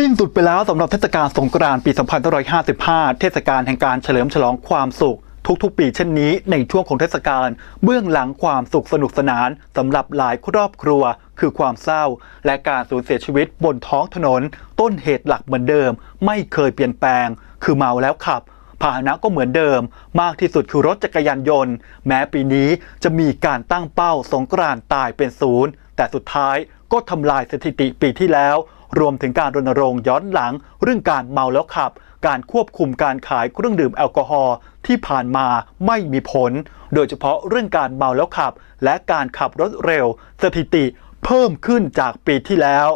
สิ้นสุดไปแล้วสำหรับเทศกาลสงกรานต์ปี 2555 เทศกาลแห่งการเฉลิมฉลองความสุข ทุกๆ ปีเช่นนี้ในช่วงของเทศกาลเบื้องหลังความสุขสนุกสนานสำหรับหลายครอบครัว คือความเศร้า และการสูญเสียชีวิตบนท้องถนน ต้นเหตุหลักเหมือนเดิม ไม่เคยเปลี่ยนแปลง คือเมาแล้วขับพาหนะก็เหมือนเดิม มากที่สุดคือรถจักรยานยนต์ แม้ปีนี้จะมีการตั้งเป้าสงกรานต์ตายเป็นศูนย์แต่สุดท้ายก็ทำลายสถิติปีที่แล้ว รวมถึงการรณรงค์ย้อนหลัง เรื่องการเมาแล้วขับ การควบคุมการขายเครื่องดื่มแอลกอฮอล์ที่ผ่านมาไม่มีผล โดยเฉพาะเรื่องการเมาแล้วขับ และการขับรถเร็ว สถิติเพิ่มขึ้นจากปีที่แล้ว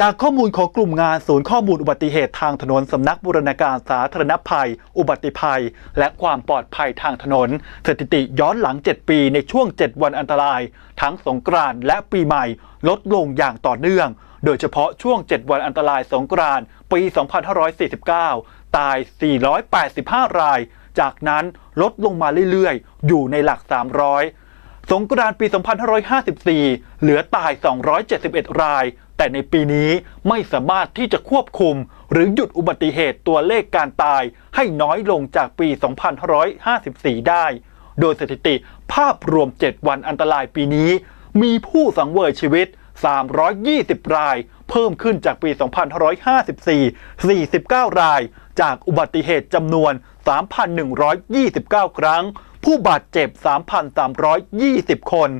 จากข้อมูลของกลุ่มงานศูนย์ข้อมูลอุบัติเหตุทางถนนสำนักบูรณาการสาธารณภัย อุบัติภัย และความปลอดภัยทางถนน สถิติย้อนหลัง 7 ปีในช่วง 7 วันอันตราย ทั้งสงกรานต์และปีใหม่ลดลงอย่างต่อเนื่อง โดยเฉพาะช่วง 7 วันอันตรายสงกรานต์ปี 2549 ตาย 485 ราย จากนั้นลดลงมาเรื่อยๆ อยู่ในหลัก 300 สงกรานต์ปี 2554 เหลือตาย 271 ราย แต่ในปีนี้ไม่สามารถที่จะควบคุม หรือหยุดอุบัติเหตุตัวเลขการตายให้น้อยลงจากปี 2554 ได้ โดยสถิติภาพรวม 7 วันอันตรายปีนี้ มีผู้สังเวยชีวิต 320 ราย เพิ่มขึ้นจากปี 2554 49 ราย จากอุบัติเหตุจำนวน 3,129 ครั้ง ผู้บาดเจ็บ 3,320 คน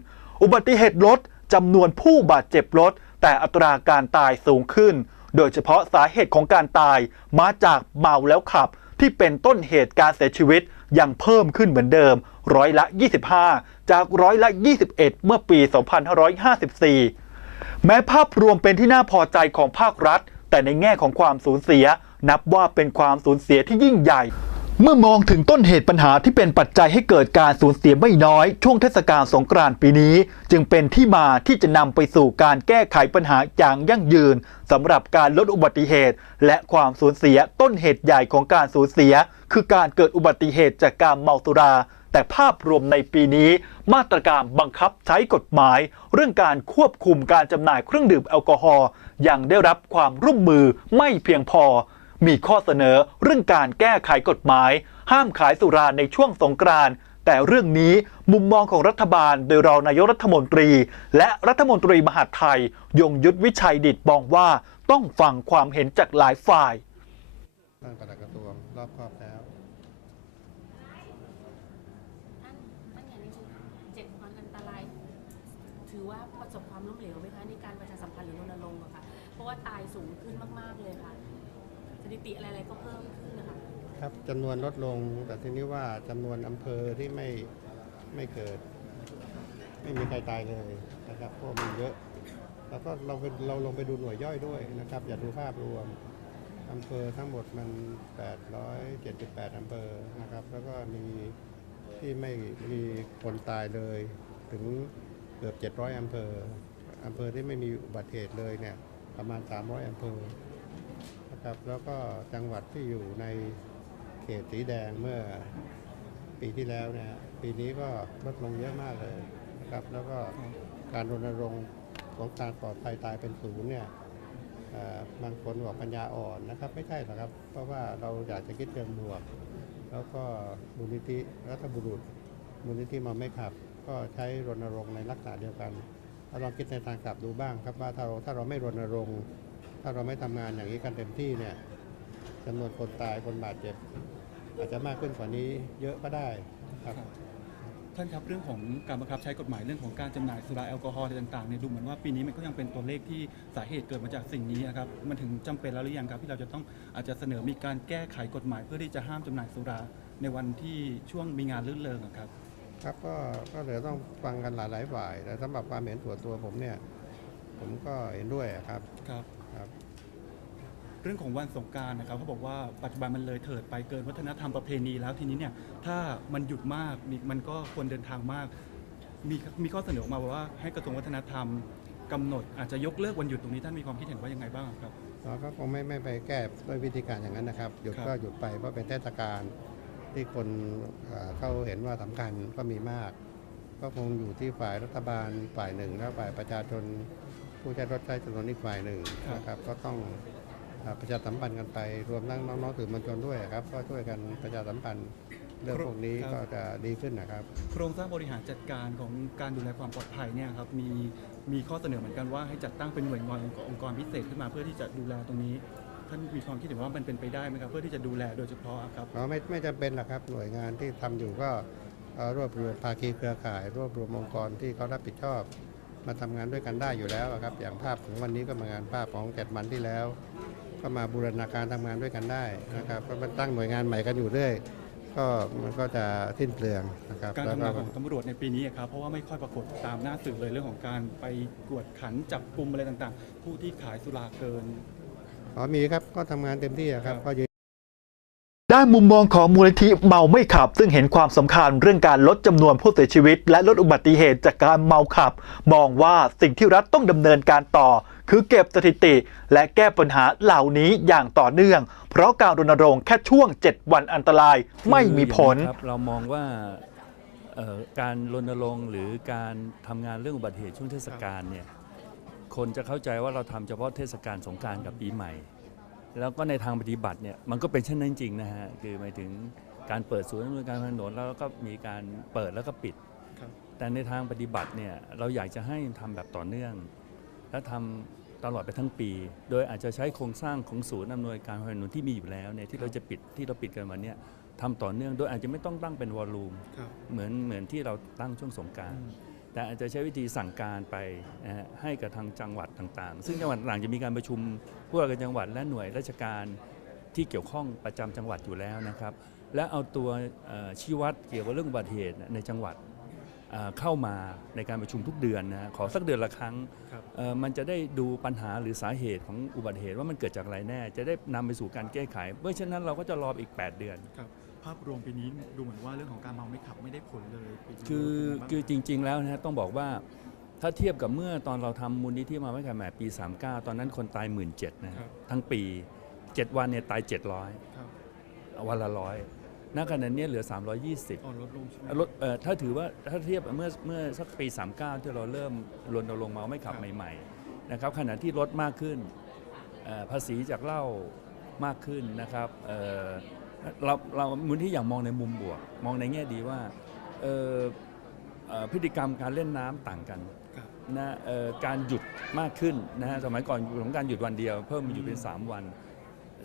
อุบัติเหตุลดจำนวนผู้บาดเจ็บลด แต่อัตราการตายสูงขึ้น โดยเฉพาะสาเหตุของการตายมาจากเมาแล้วขับ ที่เป็นต้นเหตุการเสียชีวิตยังเพิ่มขึ้นเหมือนเดิม ร้อยละ 25 จากร้อยละ 21 เมื่อปี 2554 แม้ภาพรวมเป็นที่น่าพอใจของภาครัฐ แต่ในแง่ของความสูญเสีย นับว่าเป็นความสูญเสียที่ยิ่งใหญ่ เมื่อมองถึงต้นเหตุปัญหาที่เป็นปัจจัยให้เกิดการสูญเสียไม่น้อย ช่วงเทศกาลสงกรานต์ปีนี้ จึงเป็นที่มาที่จะนำไปสู่การแก้ไขปัญหาอย่างยั่งยืนสำหรับการลดอุบัติเหตุ และความสูญเสียต้นเหตุใหญ่ของการสูญเสีย คือการเกิดอุบัติเหตุจากการเมาสุรา แต่ภาพรวมในปีนี้ มาตรการบังคับใช้กฎหมาย เรื่องการควบคุมการจำหน่ายเครื่องดื่มแอลกอฮอล์ยังได้รับความร่วมมือไม่เพียงพอ มีข้อเสนอเรื่องการแก้ไขกฎหมาย ห้ามขายสุราในช่วงสงกรานต์แต่เรื่องนี้มุมมองของรัฐบาลโดยรองนายกรัฐมนตรี และรัฐมนตรีมหาดไทย ยงยุทธวิชัยดิตมองว่าต้องฟังความเห็นจากหลายฝ่าย ตั้งปลัดกระทรวงรอบครอบแล้ว ท่านท่านอย่างนี้เจ็ดวันอันตราย ถือว่าประสบ ความล้มเหลวไหมคะในการประชาสัมพันธ์หรือรณรงค์อะค่ะ เพราะว่าตายสูงขึ้นมากๆเลยค่ะ สถิติอะไรๆก็เพิ่มขึ้นนะคะ ครับจำนวนลดลง แต่ทีนี้ว่าจำนวนอำเภอที่ไม่ไม่เกิด ไม่มีใครตายเลยนะครับเพราะมันเยอะ แล้วก็เราไปเราลงไปดูหน่วยย่อยด้วยนะครับ อย่าดูภาพรวมอำเภอทั้งหมดมัน 878อำเภอนะครับ แล้วก็มีที่ไม่มีคนตายเลยถึง เกือบ 700อำเภออำเภอที่ไม่มีอุบัติเหตุเลยเนี่ยประมาณ 300อำเภอนะครับแล้วก็จังหวัดที่อยู่ในเขตสีแดงเมื่อปีที่แล้วเนี่ยปีนี้ก็ลดลงเยอะมากเลยนะครับแล้วก็การรณรงค์ของการปลอดภัยตายเป็นศูนย์เนี่ยบางคนบอกปัญญาอ่อนนะครับ ไม่ใช่หรอกครับ เพราะว่าเราอยากจะคิดเชิงบวก แล้วก็มูลนิธิรัฐบุรุษมูลนิธิมาไม่ขับ ก็ใช้รณรงค์ในลักษณะเดียวกันถ้าลองคิดในทางกลับดูบ้างครับว่าถ้าเราถ้าเราไม่รณรงค์ ถ้าเราไม่ทำงานอย่างนี้กันเต็มที่เนี่ยจำนวนคนตายคนบาดเจ็บ อาจจะมากขึ้นกว่านี้เยอะก็ได้ครับท่านครับเรื่องของการบังคับใช้กฎหมายเรื่องของการจำหน่ายสุราแอลกอฮอล์อะไรต่างๆเนี่ยดูเหมือนว่าปีนี้มันก็ยังเป็นตัวเลขที่สาเหตุเกิดมาจากสิ่งนี้นะครับมันถึงจำเป็นแล้วหรือยังครับที่เราจะต้องอาจจะเสนอมีการแก้ไขกฎหมาย เพื่อที่จะห้ามจำหน่ายสุราในวันที่ช่วงมีงานรื่นเริงครับ ครับก็ก็เดี๋ยวต้องฟังกันหลายๆฝ่ายแต่สำหรับความเห็นส่วนตัวผมเนี่ย ผมก็เห็นด้วยอะครับครับ ครับ เรื่องของวันสงกรารนะครับเขาบอกว่าปัจจุบันมันเลยเถิดไปเกินวัฒนธรรมประเพณีแล้วทีนี้เนี่ยถ้ามันหยุดมากมีมันก็ควรเดินทางมาก มีมีข้อเสนอออกมาว่าให้กระทรวงวัฒนธรรมกำหนด อาจจะยกเลิกวันหยุดตรงนี้ท่านมีความคิดเห็นว่ายังไงบ้างครับ เราก็คงไม่ไม่ไปแก้ด้วยวิธีการอย่างนั้นนะครับ หยุดครับ ก็หยุดไปเพราะเป็นเทศกาล ที่คนเอ่อเขาเห็นว่าสำคัญก็มีมาก ก็คงอยู่ที่ฝ่ายรัฐบาลฝ่ายหนึ่ง แล้วฝ่ายประชาชนผู้ใช้รถใช้ถนนอีกฝ่ายหนึ่งนะครับ ก็ต้องอ่าประชาสัมพันธ์กันไปรวมทั้งน้องๆสื่อมวลชนด้วยครับ ก็ช่วยกันประชาสัมพันธ์เรื่องพวกนี้ครับก็จะดีขึ้นนะครับ โครงสร้างบริหารจัดการของการดูแลความปลอดภัยเนี่ยครับมีมีข้อเสนอเหมือนกันว่าให้จัดตั้งเป็นหน่วยงานองค์กรองค์กรพิเศษขึ้นมาเพื่อที่จะดูแลตรงนี้ ท่านมีความคิดเห็นว่ามันเป็นไปได้ไหมครับ เพื่อที่จะดูแลโดยเฉพาะครับเราไม่ไม่จำเป็นหรอกครับหน่วยงานที่ทำอยู่ก็เอ่อรวบรวมภาคีเครือข่าย รวบรวมองค์กรที่เขารับผิดชอบ มาทำงานด้วยกันได้อยู่แล้วอะครับ อย่างภาพของวันนี้ก็มางานภาพของเจ็ดวันที่แล้ว ก็มาบูรณาการทำงานด้วยกันได้นะครับก็มันตั้งหน่วยงานใหม่กันอยู่เรื่อยก็มันก็จะสิ้นเปลืองนะครับการแล้วทำงานก็ของตำรวจในปีนี้ครับเพราะว่าไม่ค่อยปรากฏตามหน้าสื่อเลยเรื่องของการไปกวดขันจับกลุ่มอะไรต่างๆ ผู้ที่ขายสุราเกิน อ๋อมีครับก็ทำงานเต็มที่อะครับครับก็ยืน ด้านมุมมองของมูลนิธิเมาไม่ขับ ซึ่งเห็นความสำคัญเรื่องการลดจำนวนผู้เสียชีวิต และลดอุบัติเหตุจากการเมาขับ มองว่าสิ่งที่รัฐต้องดำเนินการต่อ คือเก็บสถิติ และแก้ปัญหาเหล่านี้อย่างต่อเนื่อง เพราะการรณรงค์แค่ช่วง 7 วันอันตรายไม่มีผล คืออย่างนี้ครับเรามองว่าเอ่อการรณรงค์หรือการทำงานเรื่องอุบัติเหตุช่วงเทศกาลเนี่ย คนจะเข้าใจว่าเราทำเฉพาะเทศกาลสงกรารกับปีใหม่ แล้วก็ในทางปฏิบัติเนี่ยมันก็เป็นเช่นนั้นจริงๆนะฮะคือหมายถึงการเปิดศูนย์อำนวยการถนนแล้วก็มีการเปิดแล้วก็ปิดครับแต่ในทางปฏิบัติเนี่ยเราอยากจะให้ทำแบบต่อเนื่อง และทำตลอดไปทั้งปี โดยอาจจะใช้โครงสร้างของศูนย์อำนวยการถนนที่มีอยู่แล้วเนี่ยที่เราจะปิดที่เราปิดกันวันเนี้ยทำต่อเนื่องโดยอาจจะไม่ต้องตั้งเป็นวอลลุ่มครับเหมือนเหมือนที่เราตั้งช่วงสงกราร แต่อาจจะใช้วิธีสั่งการไปให้กับทางจังหวัดต่างๆ ซึ่งจังหวัดต่างๆจะมีการประชุมผู้ว่าการจังหวัดและหน่วยราชการที่เกี่ยวข้องประจำจังหวัดอยู่แล้วนะครับ และเอาตัวชี้วัดเกี่ยวกับเรื่องอุบัติเหตุในจังหวัดเข้ามาในการประชุมทุกเดือนนะขอสักเดือนละครั้ง มันจะได้ดูปัญหาหรือสาเหตุของอุบัติเหตุว่ามันเกิดจากอะไรแน่ จะได้นำไปสู่การแก้ไข เพราะฉะนั้นเราก็จะรออีก 8 เดือนครับ ภาพรวมปีนี้ดูเหมือนว่าเรื่องของการเมาไม่ขับไม่ได้ผลเลยปีนี้คือเป็นไงบ้างคือจริง ๆ แล้วนะฮะต้องบอกว่าถ้าเทียบกับเมื่อตอนเราทำมูลนิธิมาไม่ขาดแหมปี 39 ตอนนั้นคนตาย 1 7ื่นนะฮะครับทั้งปี 7 วันเนี่ยตาย 700 ครับวันละร้อยณขณะนี้เหลือ 320 อ่อนลดลงใช่ไหมลดเอ่อถ้าถือว่าถ้าเทียบเมื่อเมื่อสักปี 39 ที่เราเริ่มรณรงค์เมาไม่ขับครับ ใหม่ๆนะครับขณะที่ลดมากขึ้นเอ่อภาษีจากเหล้ามากขึ้นนะครับเอ่อ เราเรามูลที่อย่างมองในมุมบวก มองในแง่ดีว่าเอ่อเอ่อพฤติกรรมการเล่นน้ำต่างกันครับ นะเอ่อการหยุดมากขึ้นนะฮะสมัยก่อนของการหยุดวันเดียว เพิ่มมาอยู่เป็น 3 วัน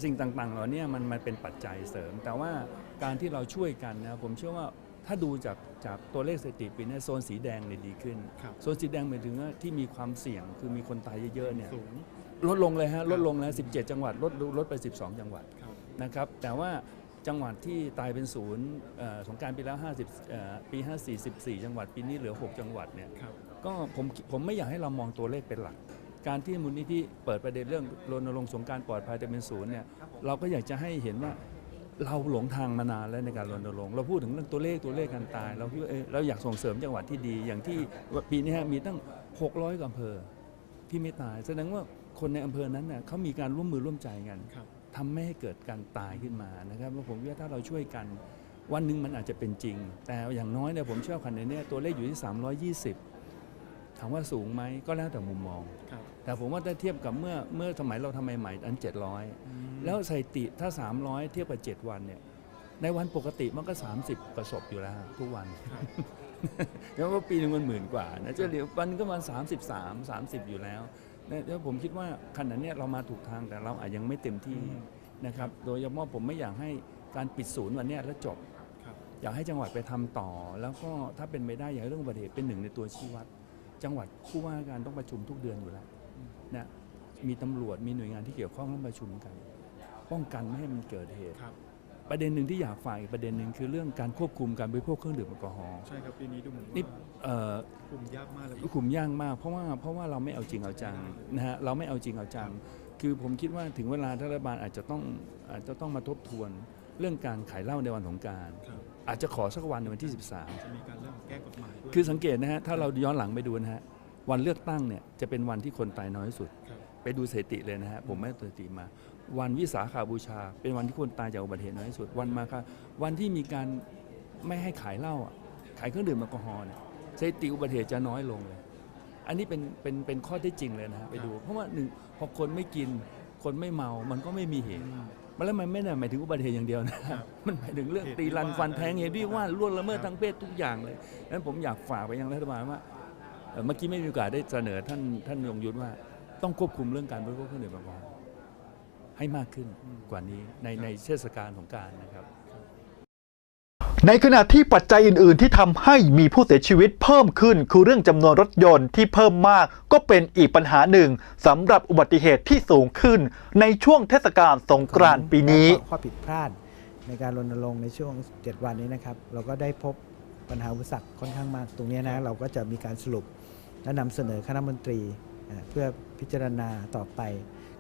สิ่งต่างๆเหล่านี้มันมันเป็นปัจจัยเสริม แต่ว่าการที่เราช่วยกันนะผมเชื่อว่าถ้าดูจากจากตัวเลขสถิติปีนี้โซนสีแดงเนี่ยดีขึ้น ครับ โซนสีแดงหมายถึงว่าที่มีความเสี่ยงคือมีคนตายเยอะๆเนี่ยสูงลดลงเลยฮะลดลงแล้ว 17 จังหวัดลดลดไป 12 จังหวัด ครับ นะครับแต่ว่า จังหวัดที่ตายเป็นศูนย์เอ่อสงกรารปีแล้ว50เอ่อปี54 14จังหวัดปีนี้เหลือ 6 จังหวัดเนี่ยครับก็ผมผมไม่อยากให้เรามองตัวเลขเป็นหลัก การที่มูลนิธิเปิดประเด็นเรื่องรณรงค์สงกรารปลอดภัยแต่เป็นศูนย์เนี่ยเราก็อยากจะให้เห็นว่าเราหลงทางมานานแล้วในการรณรงค์เราพูดถึงเรื่องตัวเลขตัวเลขการตาย เราคิดว่าเออเราอยากส่งเสริมจังหวัดที่ดี อย่างที่ปีนี้ฮะมีตั้ง 600กว่าอำเภอที่ไม่ตาย แสดงว่าคนในอำเภอนั้นเนี่ยเขามีการร่วมมือร่วมใจกันครับ ทำไม่ให้เกิดการตายขึ้นมานะครับว่าผมว่าถ้าเราช่วยกัน วันหนึ่งมันอาจจะเป็นจริง แต่อย่างน้อยเนี่ยผมเชื่อคันในเนี้ตัวเลขอยู่ที่ 320 ถามว่าสูงไหมก็แล้วแต่มุมมองครับแต่ผมว่าถ้าเทียบกับเมื่อเมื่อสมัยเราทำใหม่ๆอัน 700อืมแล้วสถิติถ้า 300 เทียบกับ 7 วันเนี่ยในวันปกติมันก็ 30ประสบอยู่แล้วทุกวันครับแล้วว่าปีหนึงมันหมื่นกว่านะเฉลี่ยวันหนึงก็ประมาณ33 30 อยู่แล้วนะ แล้วผมคิดว่าขณะเนี้ยเรามาถูกทางแต่เราอาจยังไม่เต็มที่อืมนะครับ โดยเฉพาะผมไม่อยากให้การปิดศูนย์วันเนี้ยแล้วจบครับอยากให้จังหวัดไปทำต่อ แล้วก็ถ้าเป็นไปได้อยากให้เรื่องอุบัติเหตุเป็นหนึ่งในตัวชี้วัด จังหวัดผู้ว่าการต้องประชุมทุกเดือนอยู่แล้วนะมีตำรวจมีหน่วยงานที่เกี่ยวข้องต้องประชุมกัน ป้องกันไม่ให้มันเกิดเหตุครับ ประเด็นหนึ่งที่อยากฝากอีกประเด็นหนึ่งคือเรื่องการควบคุมการบริโภคเครื่องดื่มแอลกอฮอล์ใช่ครับปีนี้ดูเหมือนนี่ว่าเอ่อ คุมยากมากเลยคุมยากมากเพราะว่าเพราะว่าเราไม่เอาจริงเอาจังนะฮะเราไม่เอาจริงเอาจัง คือผมคิดว่าถึงเวลารัฐบาลอาจจะต้องอาจจะต้องมาทบทวนเรื่องการขายเหล้าในวันสงกรารครับอาจจะขอสักวันในวันที่ จะมีการเรื่องของแก้กฎหมายด้วย 13 คือสังเกตนะฮะถ้าเราย้อนหลังไปดูนะฮะวันเลือกตั้งเนี่ยจะเป็นวันที่คนตายน้อยที่สุด ครับ ไปดูสถิติเลยนะฮะผมไม่ได้สถิติมา วันวิสาขาบูชา เป็นวันที่คนตายจากอุบัติเหตุน้อยที่สุด วันมาค่ะวันที่มีการไม่ให้ขายเหล้าอะขายเครื่องดื่มแอลกอฮอล์เนี่ยสถิติอุบัติเหตุจะน้อยลงเลย อันนี้เป็นเป็นเป็นข้อเท็จจริงเลยนะฮะไปดู เพราะว่าหนึ่งพอคนไม่กินคนไม่เมา มันก็ไม่มีเหตุมันแล้วมันไม่ได้หมายถึงอุบัติเหตุอย่างเดียวนะ มันหมายถึงเรื่องเหตุตีรันวิวาทฟันแทงอะไรเหตุวิวาทล่วงละเมิดทางเพศทุกอย่างเลยนั้นผมอยากฝากไปยังรัฐบาลว่าเอ่อเมื่อกี้ไม่มีโอกาสได้เสนอท่านท่านยงยุทธว่าต้องควบคุมเรื่องการบริโภคเครื่องดื่มแอลกอฮอล์ ให้มากขึ้นกว่านี้ในในเทศกาลของกรารนะครับในขณะที่ปัจจัยอื่น ๆ ที่ทำให้มีผู้เสียชีวิตเพิ่มขึ้น คือเรื่องจำนวนรถยนต์ที่เพิ่มมาก ก็เป็นอีกปัญหาหนึ่งสำหรับอุบัติเหตุที่สูงขึ้น ในช่วงเทศกาลสงกรานต์ปีนี้ข้อผิดพลาดในการรณรงค์ในช่วง 7 วันนี้นะครับ เราก็ได้พบปัญหาอุปสรรคค่อนข้างมาก ตรงนี้นะ เราก็จะมีการสรุปและนำเสนอคณะมนตรีเอ่อเพื่อพิจารณาต่อไป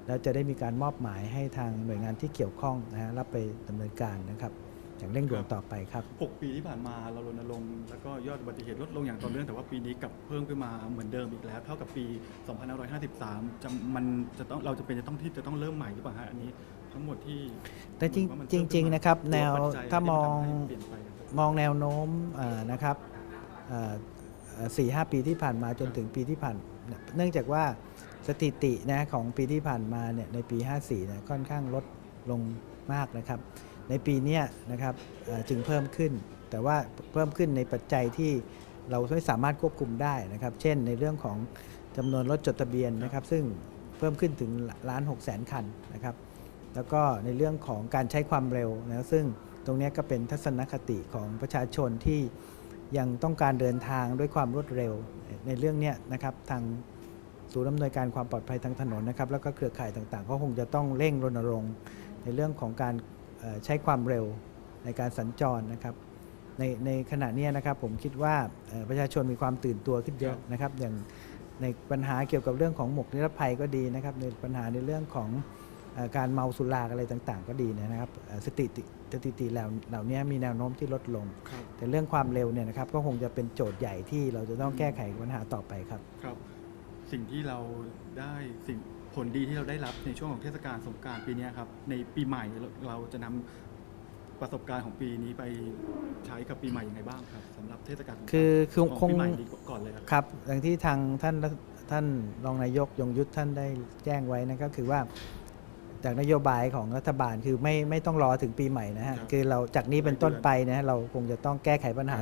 แล้วจะได้มีการมอบหมายให้ทางหน่วยงานที่เกี่ยวข้องนะฮะรับไปดำเนินการนะครับอย่างเร่งด่วนต่อไปครับ 6 ปีที่ผ่านมาเรารณรงค์แล้วก็ยอดอุบัติเหตุลดลงอย่างต่อเนื่องแต่ว่าปีนี้กลับเพิ่มขึ้นมาเหมือนเดิมอีกแล้ว เท่ากับปี 2553จะมันจะต้องเราจะเป็นจะต้องที่จะต้องเริ่มใหม่หรือเปล่าฮะอันนี้ทั้งหมดที่แต่จริงว่ามันจเพิ่มริขึ้งนๆมานะครับแนวตัวปัจจัยถ้ามองที่ทำให้เปลี่ยนไปครับมองแนวโน้มเอ่อนะครับสี่ห้าปีที่ผ่านมาจนถึงปีที่ผ่าน เนื่องจากว่า สถิตินะของปีที่ผ่านมาเนี่ยในปี 54เนี่ยค่อนข้างลดลงมากนะครับ ในปีนี้นะครับจึงเพิ่มขึ้น แต่ว่าเพิ่มขึ้นในปัจจัยที่เราไม่สามารถควบคุมได้นะครับ เช่นในเรื่องของจำนวนรถจดทะเบียนนะครับ ซึ่งเพิ่มขึ้นถึงล้านหกแสนคันนะครับ แล้วก็ในเรื่องของการใช้ความเร็วนะซึ่งตรงนี้ก็เป็นทัศนคติของประชาชนที่ยังต้องการเดินทางด้วยความรวดเร็วในเรื่องเนี้ยนะครับทาง ศูนย์อำนวยการความปลอดภัยทางถนนนะครับแล้วก็เครือข่ายต่างๆ ก็คงจะต้องเร่งรณรงค์ ในเรื่องของการเอ่อใช้ความเร็วในการสัญจรนะครับในในขณะเนี้ยนะครับผมคิดว่าเอ่อประชาชนมีความตื่นตัวขึ้นเยอะนะครับ อย่างในปัญหาเกี่ยวกับเรื่องของหมกนิรภัยก็ดีนะครับในปัญหาในเรื่องของเอ่อการเมาสุราอะไรต่างๆ ก็ดีนะครับเอ่อสถิติสถิติเหล่าเหล่านี้มีแนวโน้มที่ลดลงครับแต่เรื่องความเร็วเนี่ยนะครับก็คงจะเป็นโจทย์ใหญ่ที่เราจะต้องแก้ไขปัญหาต่อไปครับครับ สิ่งที่เราได้สิ่งผลดีที่เราได้รับในช่วงของเทศกาลสงกรารปีเนี้ยครับในปีใหม่เราเราจะนำประสบการณ์ของปีนี้ไปใช้กับปีใหม่ยังไงบ้างครับสำหรับเทศกาลสงกรานต์คือคือของคง ปีใหม่ดีก่อนเลยครับ ครับอย่างที่ทางท่านรัฐท่านรองนายกยงยุทธท่านได้แจ้งไว้นะก็คือว่าจากนโยบายของรัฐบาลคือไม่ไม่ต้องรอถึงปีใหม่นะฮะครับคือเราจากนี้เป็นต้นไปนะฮะเราคงจะต้องแก้ไขปัญหา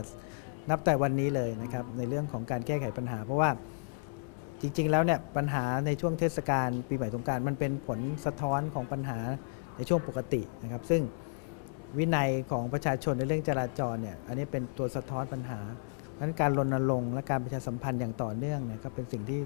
นับแต่วันนี้เลยนะครับในเรื่องของการแก้ไขปัญหา เพราะว่า จริง ๆ แล้วเนี่ยปัญหาในช่วงเทศกาลปีใหม่สงการมันเป็นผลสะท้อนของปัญหาในช่วงปกตินะครับ ซึ่งวินัยของประชาชนในเรื่องจราจรเนี่ยอันนี้เป็นตัวสะท้อนปัญหาเพราะฉะนั้นการรณรงค์และการประชาสัมพันธ์อย่างต่อเนื่องเนี่ยก็เป็นสิ่งที่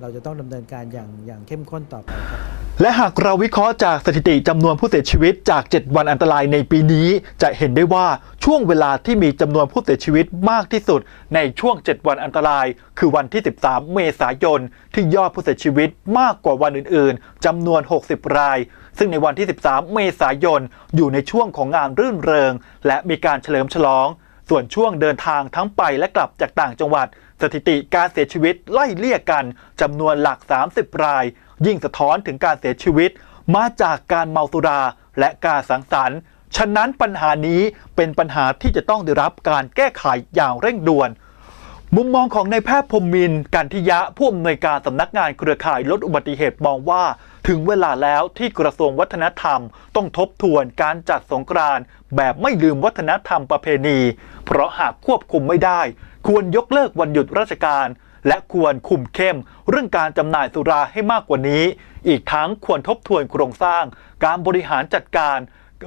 เราจะต้องดำเนินการอย่างอย่างเข้มข้นต่อไปครับ และหากเราวิเคราะห์จากสถิติจำนวนผู้เสียชีวิตจาก 7 วันอันตรายในปีนี้ จะเห็นได้ว่าช่วงเวลาที่มีจำนวนผู้เสียชีวิตมากที่สุด ในช่วง 7 วันอันตราย คือวันที่ 13 เมษายน ที่ยอดผู้เสียชีวิตมากกว่าวันอื่น ๆจำนวน 60 ราย ซึ่งในวันที่ 13 เมษายน อยู่ในช่วงของงานรื่นเริง และมีการเฉลิมฉลอง ส่วนช่วงเดินทางทั้งไปและกลับจากต่างจังหวัดสถิติการเสียชีวิตไล่เลี่ยกันจำนวนหลัก 30 ราย ยิ่งสะท้อนถึงการเสียชีวิต มาจากการเมาสุราและการสังสรรค์ ฉะนั้นปัญหานี้เป็นปัญหาที่จะต้องได้รับการแก้ไขอย่างเร่งด่วน มุมมองของนายแพทย์พรมมินกันทิยะผู้อำนวยการสำนักงานเครือข่ายลดอุบัติเหตุมองว่า ถึงเวลาแล้วที่กระทรวงวัฒนธรรม ต้องทบทวนการจัดสงกรานต์แบบไม่ลืมวัฒนธรรมประเพณี เพราะหากควบคุมไม่ได้ ควรยกเลิกวันหยุดราชการ และควรคุมเข้มเรื่องการจำหน่ายสุราให้มากกว่านี้ อีกทั้งควรทบทวนโครงสร้าง การบริหารจัดการ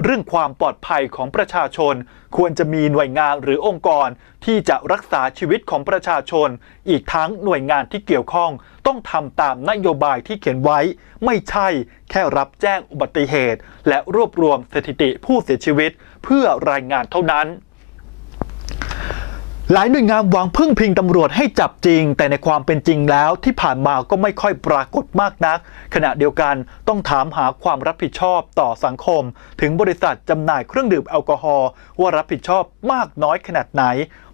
เรื่องความปลอดภัยของประชาชน ควรจะมีหน่วยงานหรือองค์กร ที่จะรักษาชีวิตของประชาชน อีกทั้งหน่วยงานที่เกี่ยวข้อง ต้องทำตามนโยบายที่เขียนไว้ ไม่ใช่แค่รับแจ้งอุบัติเหตุ และรวบรวมสถิติผู้เสียชีวิต เพื่อรายงานเท่านั้น หลายหน่วยงานหวังพึ่งพิงตำรวจให้จับจริง แต่ในความเป็นจริงแล้วที่ผ่านมาก็ไม่ค่อยปรากฏมากนัก ขณะเดียวกันต้องถามหาความรับผิดชอบต่อสังคม ถึงบริษัทจำหน่ายเครื่องดื่มแอลกอฮอล์ว่ารับผิดชอบมากน้อยขนาดไหน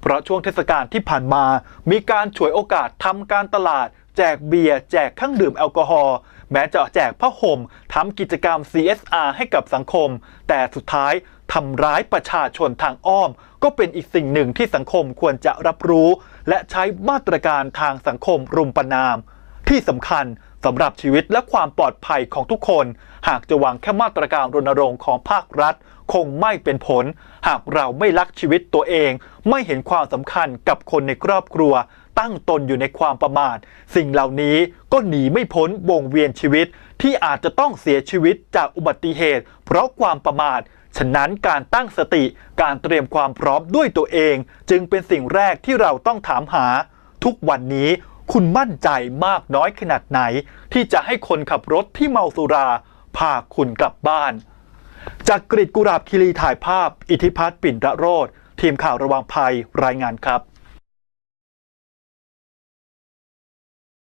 เพราะช่วงเทศกาลที่ผ่านมา มีการฉวยโอกาสทำการตลาด แจกเบียร์แจกเครื่องดื่มแอลกอฮอล์แม้จะแจกผ้าห่มทำกิจกรรม CSR ให้กับสังคม แต่สุดท้าย ทำร้ายประชาชนทางอ้อม ก็เป็นอีกสิ่งหนึ่งที่สังคมควรจะรับรู้ และใช้มาตรการทางสังคมรุมประนาม ที่สำคัญสำหรับชีวิตและความปลอดภัยของทุกคน หากจะหวังแค่มาตรการรณรงค์ของภาครัฐ คงไม่เป็นผล หากเราไม่รักชีวิตตัวเอง ไม่เห็นความสำคัญกับคนในครอบครัว ตั้งตนอยู่ในความประมาท สิ่งเหล่านี้ก็หนีไม่พ้นวงเวียนชีวิต ที่อาจจะต้องเสียชีวิตจากอุบัติเหตุ เพราะความประมาท ฉะนั้นการตั้งสติการเตรียมความพร้อมด้วยตัวเอง จึงเป็นสิ่งแรกที่เราต้องถามหา ทุกวันนี้คุณมั่นใจมากน้อยขนาดไหน ที่จะให้คนขับรถที่เมาสุรา พาคุณกลับบ้าน จากกรีดกุราบคิรีถ่ายภาพ อิทธิพัฒน์ปิ่นระโรธทีมข่าวระวังภัยรายงานครับ